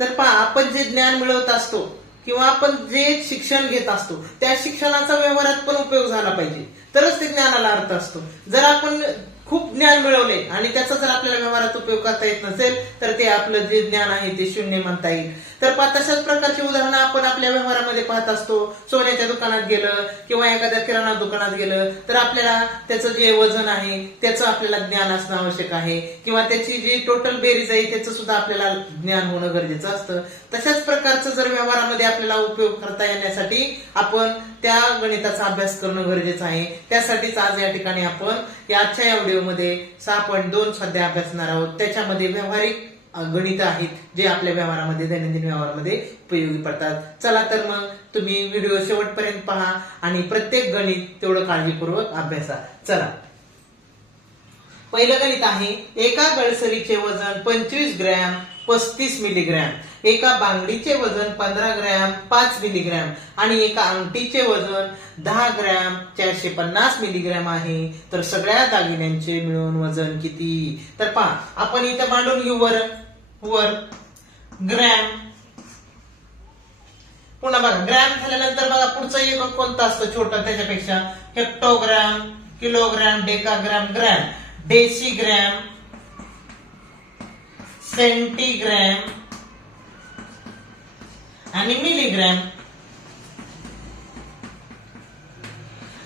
तर पहा आपण जे ज्ञान मिळवत असतो किंवा आपण जे शिक्षण घेत असतो त्या शिक्षणाचा व्यवहारात पण उपयोग झाला पाहिजे. तरच ते ज्ञानाला अर्थ असतो. जर आपण खूप ज्ञान मिळवले आणि त्याचा जर आपल्याला व्यवहारात उपयोग करता येत नसेल तर ते आपलं जे ज्ञान आहे ते शून्य म्हणता येईल. तर पहा तशाच प्रकारची उदाहरणं आपण आपल्या व्यवहारामध्ये पाहत असतो. सोन्याच्या दुकानात गेलं किंवा एखाद्या किराणा दुकानात गेलं तर आपल्याला त्याचं जे वजन आहे त्याचं आपल्याला ज्ञान असणं आवश्यक आहे. किंवा त्याची जी टोटल बेरीज आहे त्याचं सुद्धा आपल्याला ज्ञान होणं गरजेचं असतं. तशाच प्रकारचं जर व्यवहारामध्ये आपल्याला उपयोग करता येण्यासाठी आपण त्या गणिताचा अभ्यास करणं गरजेचं आहे. त्यासाठीच आज या ठिकाणी आपण या आजच्या या व्हिडिओमध्ये सहा पॉईंट दोन सध्या अभ्यासणार आहोत. त्याच्यामध्ये व्यावहारिक गणित आहेत जे आपल्या व्यवहारामध्ये दैनंदिन व्यवहारामध्ये उपयोगी पडतात. चला तर मग तुम्ही व्हिडिओ शेवटपर्यंत पहा आणि प्रत्येक गणित तेवढं काळजीपूर्वक अभ्यासा. चला. पहिलं गणित आहे एका गळसरीचे वजन पंचवीस ग्रॅम पस्तीस मिलीग्रॅम. एका बांगडीचे वजन पंधरा ग्रॅम पाच मिलीग्रॅम आणि एका अंगठीचे वजन दहा ग्रॅम चारशे पन्नास मिलीग्रॅम आहे. तर सगळ्या दागिन्यांचे मिळून वजन किती? तर पहा आपण इथं मांडून घेऊ वर. वर. ग्रॅम. पुन्हा बघा ग्रॅम झाल्यानंतर बघा पुढचं एकक कोणतं असतं? छोटं त्याच्यापेक्षा. Hectogram kilogram decagram gram. डेसीग्रॅम सेंटीग्रॅम आणि मिलीग्रॅम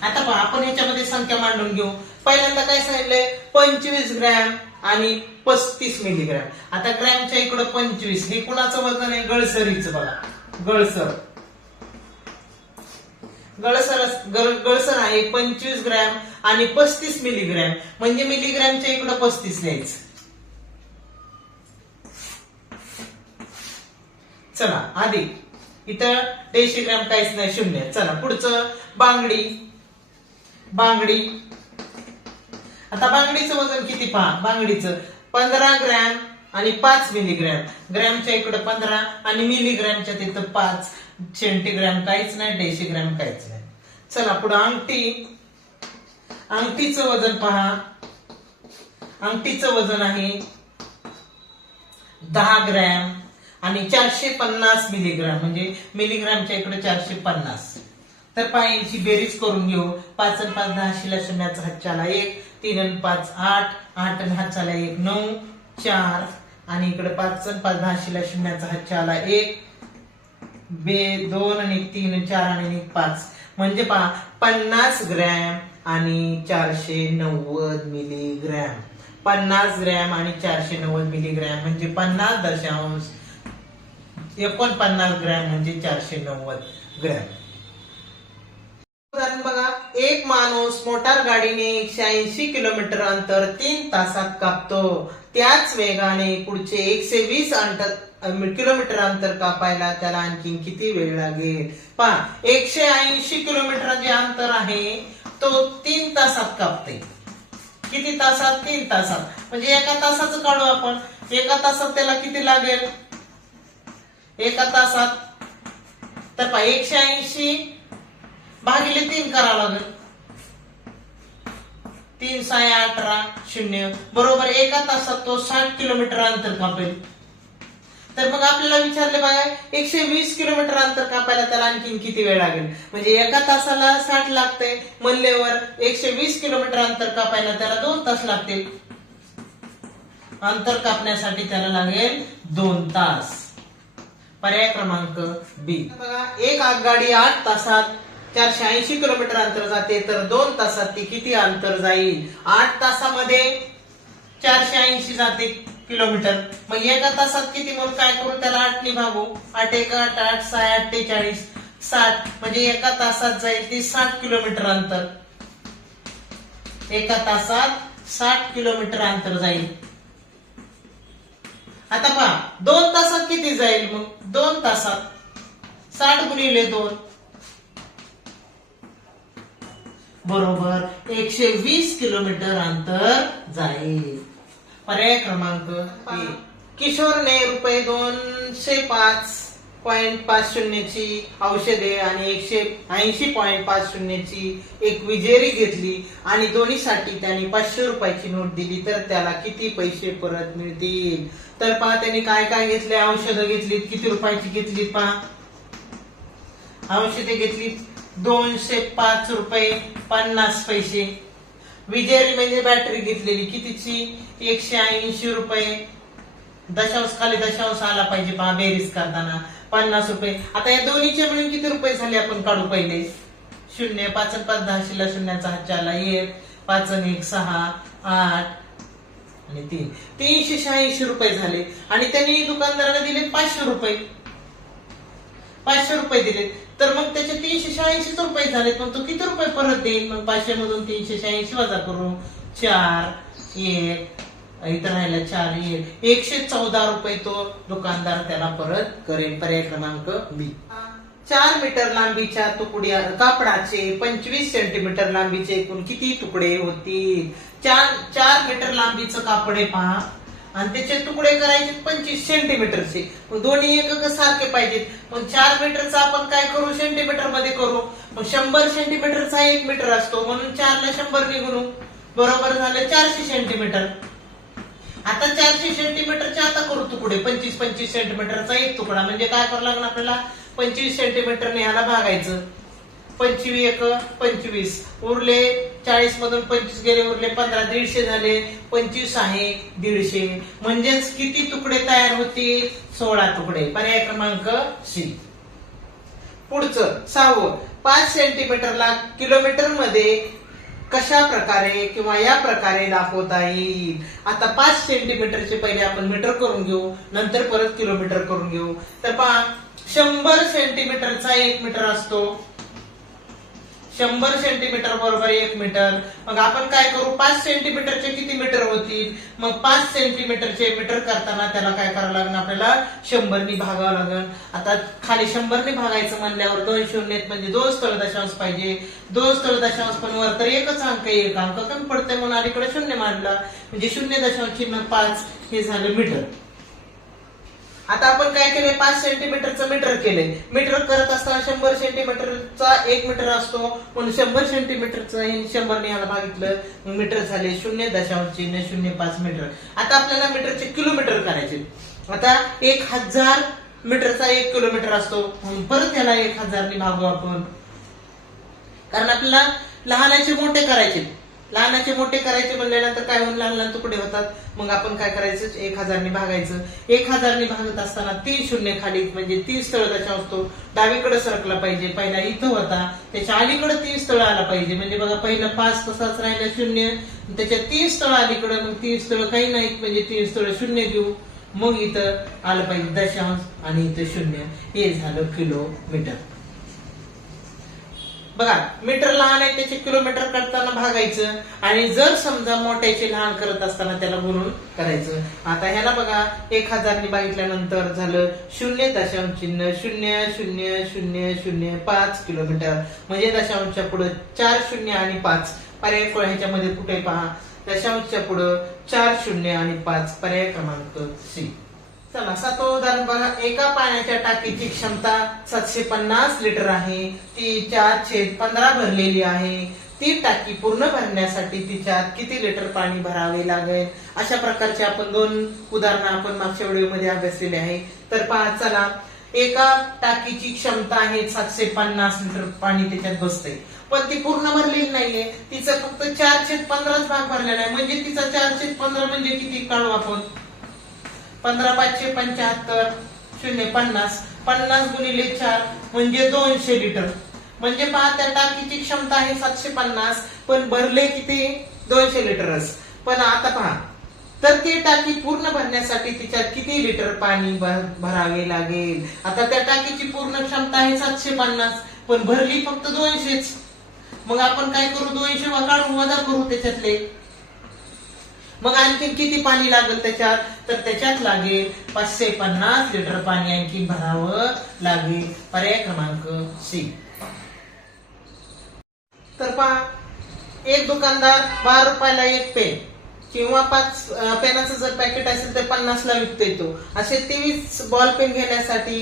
आता पहा आपण ह्याच्यामध्ये संख्या मांडून घेऊ. पहिल्यांदा काय सांगितलंय? पंचवीस ग्रॅम आणि पस्तीस मिलीग्रॅम आता ग्रॅमच्या इकडं पंचवीस. हे कुणाचं वजन आहे? गळसरीचं बघा. गळसर. गळसर गळ- गळसर आहे पंचवीस ग्रॅम आणि पस्तीस मिलीग्रॅम म्हणजे मिलीग्रॅमच्या इकडं पस्तीस लिहायचं चला आधी. इथं डेशिग्रॅम काहीच नाही शून्य. चला पुढचं. बांगडी. बांगडी. आता बांगडीचं वजन किती पहा? बांगडीचं. पंधरा ग्रॅम आणि पाच मिलीग्रॅम. ग्रॅमच्या इकडे पंधरा आणि मिलीग्रॅमच्या तिथं पाच. सेंटीग्रॅम काहीच नाही डेशिग्रॅम काहीच नाही. चला पुढं अंगठी. अंगठीचं वजन पहा. अंगठीचं वजन आहे दहा ग्रॅम. आणि चारशे पन्नास मिलीग्रॅम म्हणजे मिलीग्रॅमच्या इकडे चारशे पन्नास. तर पायांची बेरीज करून घेऊ. पाच आणि पाच दहा शिला शून्याचा हातच्याला एक तीन आणि पाच आठ आठ आणि हातच्याला एक नऊ चार. आणि इकडे पाच आणि पाच दहा शिला शून्याचा हातच्याला एक बे दोन आणि तीन चार आणि एक पाच. म्हणजे पहा पन्नास ग्रॅम आणि चारशे नव्वद मिलीग्रॅम. पन्नास ग्रॅम आणि चारशे नव्वद मिलीग्रॅम म्हणजे पन्नास दशांश एकोणपन्नास ग्रॅम म्हणजे चारशे नव्वद ग्रॅम. उदाहरण बघा एक माणूस मोटार गाडीने एकशे ऐंशी किलोमीटर अंतर तीन तासात कापतो. त्याच वेगाने पुढचे एकशे वीस अंतर किलोमीटर अंतर कापायला त्याला आणखी किती वेळ लागेल? पहा एकशे ऐंशी किलोमीटर जे अंतर आहे तो तीन तासात कापते. किती तासात? तीन तासात. म्हणजे एका तासाचं काढू आपण. एका तासात त्याला किती लागेल? एका तासात तर पहा एकशे ऐंशी भागिले तीन करावं लागेल. तीन साय अठरा शून्य. बरोबर एका तासात तो साठ किलोमीटर अंतर कापेल. तर मग आपल्याला विचारले बघा एकशे वीस किलोमीटर अंतर कापायला त्याला आणखीन किती वेळ लागेल? म्हणजे एका तासाला साठ लागते मल्लेवर एकशे वीस किलोमीटर अंतर कापायला त्याला दोन तास लागतील. अंतर कापण्यासाठी त्याला लागेल दोन तास. पर्याय क्रमांक बी बघा एक आगगाडी आठ तासात चारशे ऐंशी किलोमीटर अंतर जाते तर दोन तासात ती किती अंतर जाईल? आठ तासामध्ये चारशे ऐंशी जाते किलोमीटर. मग एका तासात किती म्हणून काय करू त्याला आठ भागू आठ एक आठ आठ सहा अठ्ठेचाळीस सात. म्हणजे एका तासात जाईल ती साठ किलोमीटर अंतर. एका तासात साठ किलोमीटर अंतर जाईल. आता पहा दोन तासात किती जाईल मग? दोन तासात. साठ गुणिले दोन. बरोबर एकशे वीस किलोमीटर अंतर जाईल. पर्याय क्रमांक किशोरने रुपये दोनशे पाच पॉईंट पाच शून्यची औषधे आणि एकशे ऐंशी पॉईंट पाच शून्यची एक विजेरी घेतली आणि दोन्हीसाठी त्यांनी पाचशे रुपयाची नोट दिली तर त्याला किती पैसे परत मिळतील? तर पहा त्यांनी काय काय घेतले औषधं घेतलीत किती रुपयाची घेतली पहा. औषधे घेतली दोनशे पाच रुपये पन्नास पैसे. विजेरी म्हणजे बॅटरी घेतलेली कितीची? एकशे ऐंशी रुपये. दशांश खाली दशांश आला पाहिजे पहा बेरीज करताना. पन्नास रुपये. आता या दोन्हीचे मिळून किती रुपये झाले आपण काढू पहिले? शून्य पाच पाच दहा शिल्लक शून्याचा हातच्याला एक पाच एक सहा आठ आणि तीन. तीनशे शहाऐंशी रुपये झाले. आणि त्यांनी दुकानदाराला दिले पाचशे रुपये. पाचशे रुपये दिले. तर मग त्याचे तीनशे शहाऐंशी रुपये झाले. पण तो किती रुपये परत देईल मग पाचशे मधून तीनशे शहाऐंशी वजा करू चार एक इथं राहिला चार एक. एकशे चौदा रुपये तो दुकानदार त्याला परत करेल पर्याय क्रमांक बी. चार मीटर लांबीच्या तुकड्या कापडाचे पंचवीस सेंटीमीटर लांबीचे एकूण किती तुकडे होतील? चार चार मीटर लांबीचं कापड आहे पहा. आणि त्याचे तुकडे करायचे पंचवीस सेंटीमीटरचे मग दोन्ही एकक सारखे पाहिजेत. मग चार मीटरचा आपण काय करू? सेंटीमीटरमध्ये करू. मग शंभर सेंटीमीटरचा एक मीटर असतो. म्हणून चारला शंभर निघून बरोबर झालं चारशे सेंटीमीटर आता चारशे सेंटीमीटरचे आता करू तुकडे. पंचवीस पंचवीस सेंटीमीटरचा एक तुकडा. म्हणजे काय करावं लागणार आपल्याला? पंचवीस सेंटीमीटरने ह्याला भागायचं. पंचवीस एक पंचवीस. उरले चाळीस मधून पंचवीस गेले उरले पंधरा. दीडशे झाले पंचवीस आहे दीडशे. म्हणजेच किती तुकडे तयार होतील? सोळा तुकडे. पर्याय क्रमांक सी. पुढचं सहावं. पाच सेंटीमीटरला किलोमीटरमध्ये कशा प्रकारे किंवा या प्रकारे दाखवता येईल? आता पाच सेंटीमीटरचे पहिले आपण मीटर करून घेऊ नंतर परत किलोमीटर करून घेऊ. तर पहा शंभर सेंटीमीटरचा एक मीटर असतो. शंभर सेंटीमीटर बरोबर एक मीटर मग आपण काय करू? पाच सेंटीमीटरचे किती मीटर होतील? मग पाच सेंटीमीटरचे मीटर करताना त्याला काय करावं लागणार आपल्याला शंभरनी भागावं लागेल. आता खाली शंभरनी भागायचं म्हणल्यावर दोन शून्य म्हणजे दोन स्थळ दशांश पाहिजे. दोन स्थळ दशांश पण वर तर एकच अंक एक अंक कमी पडतंय म्हणून अलीकडे शून्य मांडला. म्हणजे शून्य दशांश चिन्ह पाच हे झालं मीटर आता आपण काय केलंय? पाच सेंटीमीटरचं मीटर केलंय. मीटर करत असताना शंभर सेंटीमीटरचा एक मीटर असतो. म्हणून शंभर सेंटीमीटरचं हे याला भागितलं. मीटर झाले शून्य दशांश चिन्ह शून्य पाच मीटर आता आपल्याला मीटरचे किलोमीटर करायचे. आता एक हजार मीटरचा एक किलोमीटर असतो. म्हणून परत याला एक हजारने भागू आपण. कारण आपल्याला लहानाचे मोठे करायचे. लहानाचे मोठे करायचे म्हणल्यानंतर काय होऊन लहान लहान तुकडे होतात. मग आपण काय करायचं? एक हजारने भागायचं. एक हजारने भागत असताना तीन शून्य खाली म्हणजे तीन स्थळ त्याच्या असतो. डावीकडे सरकला पाहिजे. पहिला इथं होता. त्याच्या अलीकडे तीन स्थळ आला पाहिजे. म्हणजे बघा पहिलं पाच तसाच राहिलं शून्य. त्याच्या तीन स्थळ अलीकडे मग तीन स्थळ काही नाहीत. म्हणजे तीन स्थळ शून्य घेऊ मग इथं आलं पाहिजे दशांश आणि इथं शून्य. हे झालं किलोमीटर. बघा मीटर लहान आहे त्याचे किलोमीटर करताना भागायचं. आणि जर समजा मोठ्याचे लहान करत असताना त्याला गुणून करायचं. आता ह्याला बघा एक हजारने बघितल्यानंतर झालं शून्य दशांश चिन्ह शून्य शून्य शून्य शून्य पाच किलोमीटर म्हणजे दशांशच्या पुढे चार शून्य आणि पाच. पर्याय को- ह्याच्यामध्ये? कुठे पहा. दशांशच्या पुढं चार शून्य आणि पाच. पर्याय क्रमांक सी. चला सातवं उदाहरण बघा एका पाण्याच्या टाकीची क्षमता सातशे पन्नास लिटर आहे. ती चार छेद पंधरा भरलेली आहे. ती टाकी पूर्ण भरण्यासाठी तिच्यात किती लिटर पाणी भरावे लागेल? अशा प्रकारचे आपण दोन उदाहरणं आपण मागच्या व्हिडिओमध्ये अभ्यासलेले आहे. तर पहा चला एका टाकीची क्षमता आहे सातशे पन्नास लिटर पाणी त्याच्यात बसते पण ती पूर्ण भरलेली नाहीये. तिचं फक्त चार पंधराच भाग भरलेला आहे. म्हणजे तिचा चार पंधरा म्हणजे किती? काढू आपण. पंधरा पाचशे पंच्याहत्तर शून्य पन्नास. पन्नास गुणिले चार म्हणजे दोनशे लिटर. म्हणजे पहा त्या टाकीची क्षमता आहे सातशे पन्नास पण भरले किती? दोनशे लिटरच. पण आता पहा तर ती टाकी पूर्ण भरण्यासाठी तिच्यात किती लिटर पाणी भर- भरावे लागेल? आता त्या टाकीची पूर्ण क्षमता आहे सातशे पन्नास पण भरली फक्त दोनशेच. मग आपण काय करू? दोनशे काढून वजा करू त्याच्यातले. मग आणखीन किती पाणी लागेल त्याच्यात? तर त्याच्यात लागेल पाचशे पन्नास लिटर पाणी आणखी भरावं लागेल. पर्याय क्रमांक सी. तर पहा एक दुकानदार बारा रुपयाला एक पेन. किंवा पाच पेनाचं जर पॅकेट असेल तर पन्नासला विकता येतो असे तेवीस बॉल पेन घेण्यासाठी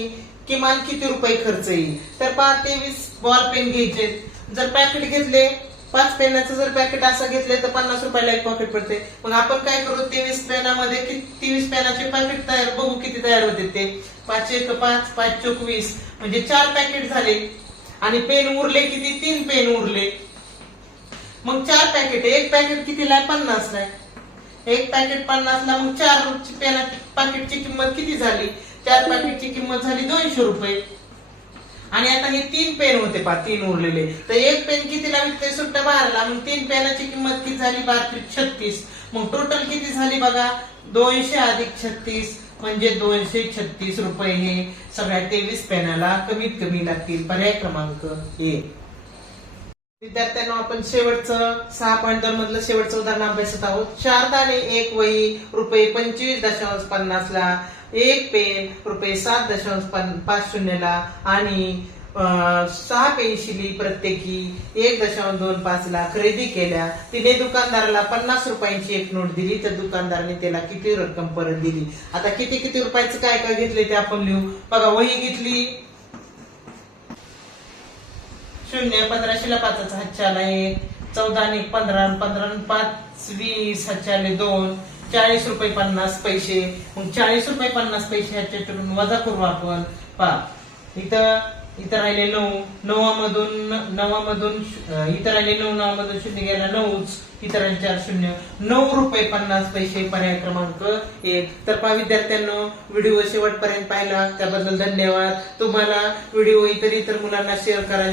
किमान किती रुपये खर्च येईल? तर पहा तेवीस बॉल पेन घ्यायचे जर पॅकेट घेतले पाच पेनाचं जर पॅकेट असं घेतलं तर पन्नास रुपयाला एक पॉकेट पडते. मग आपण काय करू? तेवीस पेनामध्ये तेवीस पेनाचे पॅकेट तयार बघू किती तयार होते ते. पाच एक पाच पाच चोक वीस. म्हणजे चार पॅकेट झाले. आणि पेन उरले किती? तीन पेन उरले. मग चार पॅकेट एक पॅकेट कितीला आहे? पन्नासला एक पॅकेट पन्नासला मग चार पेना पॅकेटची किंमत किती झाली? चार पॅकेटची किंमत झाली दोनशे रुपये. आणि आता हे तीन पेन होते पा तीन उरलेले. तर एक पेन कितीला विकते? सुट्टा बाहेरला मग तीन पेनाची किंमत किती झाली? बारा छत्तीस. मग टोटल किती झाली बघा? दोनशे अधिक छत्तीस म्हणजे दोनशे छत्तीस रुपये हे सगळ्या तेवीस पेनाला कमीत कमी लागतील. पर्याय क्रमांक एक. विद्यार्थ्यांना आपण शेवटचं सहा पॉईंट दोन मधलं शेवटचं उदाहरण अभ्यासत आहोत. शारदाने एक वही रुपये पंचवीस दशांश पन्नास ला एक पेन रुपये सात दशांश पाच शून्यला आणि सहा पेन्शिली प्रत्येकी एक दशांश दोन पाच ला खरेदी केल्या. तिने दुकानदाराला पन्नास रुपयांची एक नोट दिली. तर दुकानदाराने त्याला किती रक्कम परत दिली? आता किती किती रुपयाचं काय काय घेतले ते आपण लिहू. बघा वही घेतली शून्य पंधराशेला पाचच हातच्याला एक चौदा आणि पंधरा पंधरा पाच वीस हातच्याले दोन चाळीस रुपये पन्नास पैसे. मग चाळीस रुपये पन्नास पैसे ह्याच्यातून वजा करू आपण. पा इथं इथं राहिले नऊ नवामधून नवामधून इथं राहिले नऊ नवामधून शून्य गेला नऊच इथं राहिले चार शून्य. नऊ रुपये पन्नास पैसे पर्याय क्रमांक एक. तर पहा विद्यार्थ्यांना व्हिडिओ शेवटपर्यंत पाहिला. त्याबद्दल धन्यवाद. तुम्हाला व्हिडिओ इतर इतर मुलांना शेअर करा